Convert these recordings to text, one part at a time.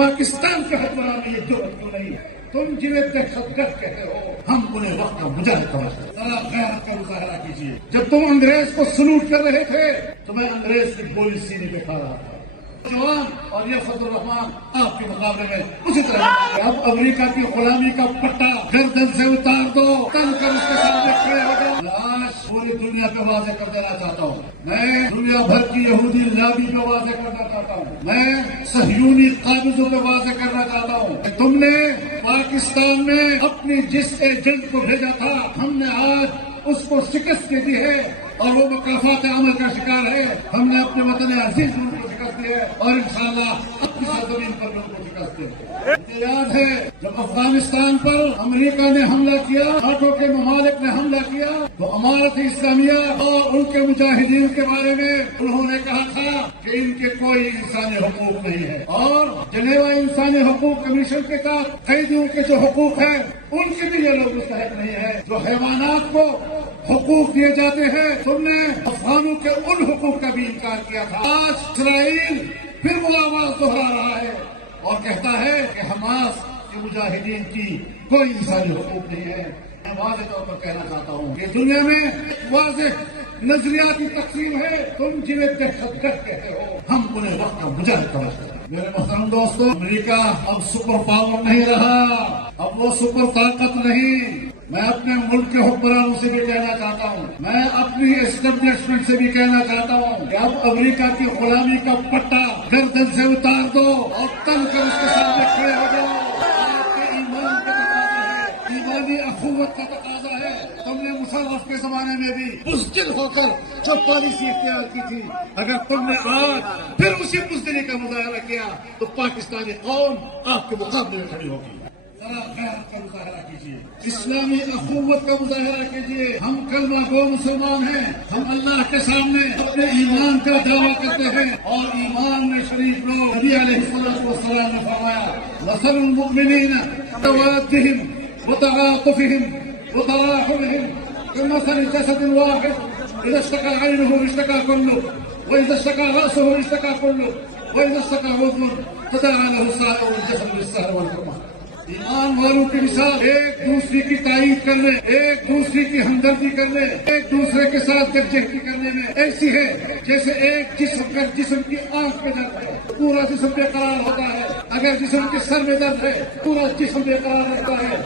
پاکستان کے حکمران میں یہ ضرورت کیوں نہیں ہے؟ تم جنہیں دہشت گرد کہتے ہو ہم انہیں وقت کا مجاہد سمجھتے ہیں۔ ذرا غیرت کا مظاہرہ کیجیے۔ جب تم انگریز کو سلوٹ کر رہے تھے تو میں انگریز کی گولی سینے پہ کھا رہا تھا۔ جوان اور یہ فضل الرحمان آپ کے مقابلے میں اسی طرح اب امریکہ کی غلامی کا پٹا گردن سے اتار دو، تن کر اس کے سامنے کھڑے ہو جاؤ۔ آج پوری دنیا پہ واضح کر دینا چاہتا ہوں، میں دنیا بھر کی یہودی لابی پہ واضح کرنا چاہتا ہوں، میں صہیونی قابضوں پہ واضح کرنا چاہتا ہوں کہ تم نے پاکستان میں اپنی جس ایجنٹ کو بھیجا تھا ہم نے آج اس کو شکست دے دی ہے اور وہ مقافات عمل کا شکار ہے۔ ہم نے اپنے وطن عزیز ملک کو شکست دی ہے اور انشاءاللہ اپنی سرزمین پر ملک کو شکست دیں گے۔ مجھے یاد ہے جب افغانستان پر امریکہ نے حملہ کیا، ناٹو کے ممالک نے حملہ کیا تو امارت اسلامیہ اور ان کے مجاہدین کے بارے میں انہوں نے کہا تھا کہ ان کے کوئی انسانی حقوق نہیں ہے، اور جنیوا انسانی حقوق کمیشن کے تحت قیدیوں کے جو حقوق ہیں ان کے بھی یہ لوگ مستحق نہیں ہے۔ جو حیوانات کو حقوق دیے جاتے ہیں تم نے افغانوں کے ان حقوق کا بھی انکار کیا تھا۔ آج اسرائیل پھر وہ آواز دہرا رہا ہے اور کہتا ہے کہ حماس کے مجاہدین کی کوئی انسانی حقوق نہیں ہے۔ میں واضح طور پر کہنا چاہتا ہوں کہ دنیا میں ایک واضح نظریاتی تقسیم ہے، تم جنہیں دہشت گرد کہتے ہو ہم انہیں وقت کا مجاہد سمجھتے ہیں۔ میرے محترم دوستو، امریکہ اب سپر پاور نہیں رہا، اب وہ سپر طاقت نہیں۔ میں اپنے ملک کے حکمرانوں سے بھی کہنا چاہتا ہوں، میں اپنی اسٹیبلشمنٹ سے بھی کہنا چاہتا ہوں کہ اب امریکہ کی غلامی کا پٹا گردن سے اتار دو اور تن کر اس کے سامنے کھڑے ہو جاؤ۔ آپ کے ایمان کا تقاضا ہے، ایمانی اخوت کا تقاضا ہے۔ تم نے مشرف کے زمانے میں بھی بزدل ہو کر جو پالیسی اختیار کی تھی، اگر تم نے آج پھر اسی بزدلی کا مظاہرہ کیا تو پاکستانی قوم آپ کے مقابلے میں کھڑی ہوگی۔ ذرا غیرت کا مظاہرہ کیجیے، اسلامی اخوت کا مظاہرہ کیجیے۔ ہم کلمہ گو مسلمان ہیں، ہم اللہ کے سامنے اپنے ایمان کا دعویٰ کرتے ہیں اور ایمان میں شریف لوگ نبی علیہ الصلوۃ والسلام نے فرمایا مثل المؤمنین توادهم وتعاطفهم وتراحمهم كمثل جسد واحد اذا اشتكى عينه اشتكى كله واذا اشتكى راسه اشتكى كله واذا اشتكى عضو تداعى له سائر الجسد بالسهر والحمى۔ ایمان والوں کی مثال ایک دوسرے کی تائید کرنے، ایک دوسرے کی ہمدردی کرنے، ایک دوسرے کے ساتھ یکجہتی کرنے میں ایسی ہے جیسے ایک جسم کی آنکھ میں درد ہے پورا جسم بے قرار ہوتا ہے، اگر جسم کے سر میں درد ہے پورا جسم بے قرار رہتا ہے،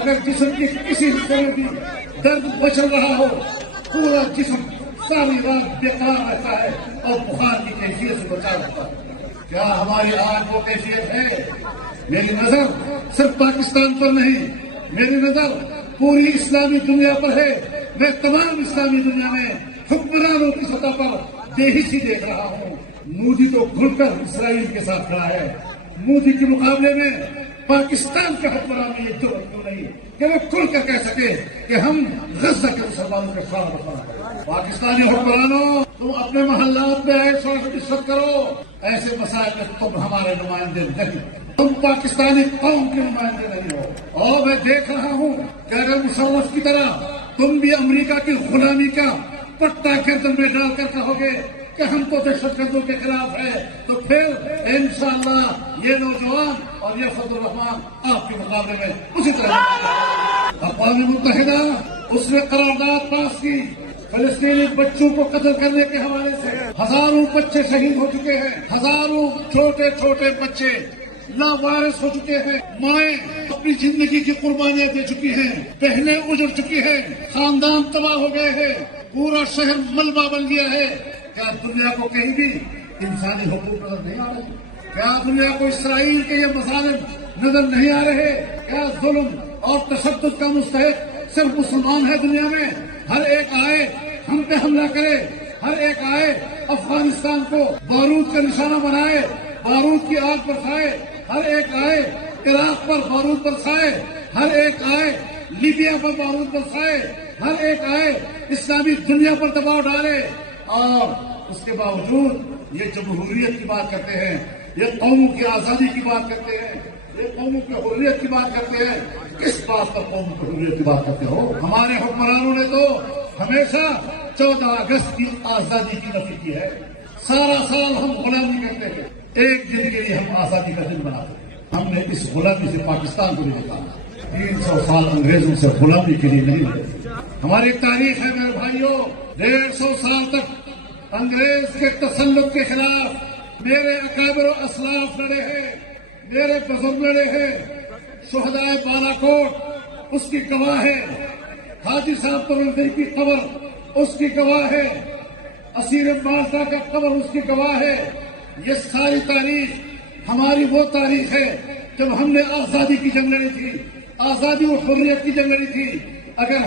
اگر جسم کی کسی حصے میں بھی درد بچل رہا ہو پورا جسم ساری رات بے قرار رہتا ہے اور بخار کی کیفیت سے بچا رہتا ہے۔ کیا ہماری آج وہ کیفیت ہے؟ میری نظر صرف پاکستان پر نہیں، میری نظر پوری اسلامی دنیا پر ہے۔ میں تمام اسلامی دنیا میں حکمرانوں کی سطح پر بےحسی دیکھ رہا ہوں۔ مودی تو کھل کر اسرائیل کے ساتھ کھڑا ہے، مودی کے مقابلے میں پاکستان کے حکمران میں یہ ضرورت کیوں نہیں کہ وہ کھل کر کہہ سکے کہ ہم غزہ کے مسلمانوں کے خلاف ہیں۔ پاکستانی حکمرانوں، تم اپنے محلات میں ایسا عزت کرو، ایسے مسائل میں تم ہمارے نمائندے نہیں، تم پاکستانی قوم کے نمائندے نہیں ہو۔ اور میں دیکھ رہا ہوں کہ اگر مشرف کی طرح تم بھی امریکہ کی غلامی کا پٹا گردن میں ڈال کر کہو گے کہ ہم تو دہشت گردوں کے خلاف ہے، تو پھر انشاءاللہ یہ نوجوان اور یہ فضل الرحمان آپ کے مقابلے میں اسی طرح۔ اقوام متحدہ اس نے قرارداد پاس کی فلسطینی بچوں کو قتل کرنے کے حوالے سے، ہزاروں بچے شہید ہو چکے ہیں، ہزاروں چھوٹے چھوٹے بچے لاوارث ہو چکے ہیں، مائیں اپنی زندگی کی قربانیاں دے چکی ہیں، بہنیں اجڑ چکی ہیں، خاندان تباہ ہو گئے ہیں، پورا شہر ملبہ بن گیا ہے۔ کیا دنیا کو کہیں بھی انسانی حقوق نظر نہیں آ رہے؟ کیا دنیا کو اسرائیل کے یہ مظالم نظر نہیں آ رہے؟ کیا ظلم اور تشدد کا مستحق صرف مسلمان ہے دنیا میں؟ ہر ایک آئے ہم پہ حملہ کرے، ہر ایک آئے افغانستان کو بارود کا نشانہ بنائے، بارود کی آگ برسائے، ہر ایک آئے عراق پر بارود برسائے، ہر ایک آئے لیبیا پر بارود برسائے، ہر ایک آئے اسلامی دنیا پر دباؤ ڈالے، اور اس کے باوجود یہ جمہوریت کی بات کرتے ہیں، یہ قوموں کی آزادی کی بات کرتے ہیں، یہ قوموں کی حریت کی بات کرتے ہیں۔ کس بات پر قوموں کی حریت کی بات کرتے ہو؟ ہمارے حکمرانوں نے تو ہمیشہ 14 اگست کی آزادی کی نفی کی ہے۔ سارا سال ہم غلامی کرتے ہیں، ایک دن کے لیے ہم آزادی کا دن بنا سکتے ہیں. ہم نے اس غلامی سے پاکستان کو نہیں نکالا. 300 سال انگریزوں سے غلامی کے لیے نہیں لڑے. ہماری تاریخ ہے میرے بھائیوں. 150 سال تک انگریز کے تسلط کے خلاف میرے اکابر و اسلاف لڑے ہیں, میرے بزرگ لڑے ہیں. شہدائے بالا کوٹ اس کی گواہ ہے, حاجی صاحب ترنزئی کی قبر اس کی گواہ ہے, اسیر مالٹا کا قبر اس کی گواہ ہے. یہ ساری تاریخ ہماری وہ تاریخ ہے جب ہم نے آزادی کی جنگ لڑی تھی, آزادی و حریت کی جنگ لڑی تھی. اگر ہم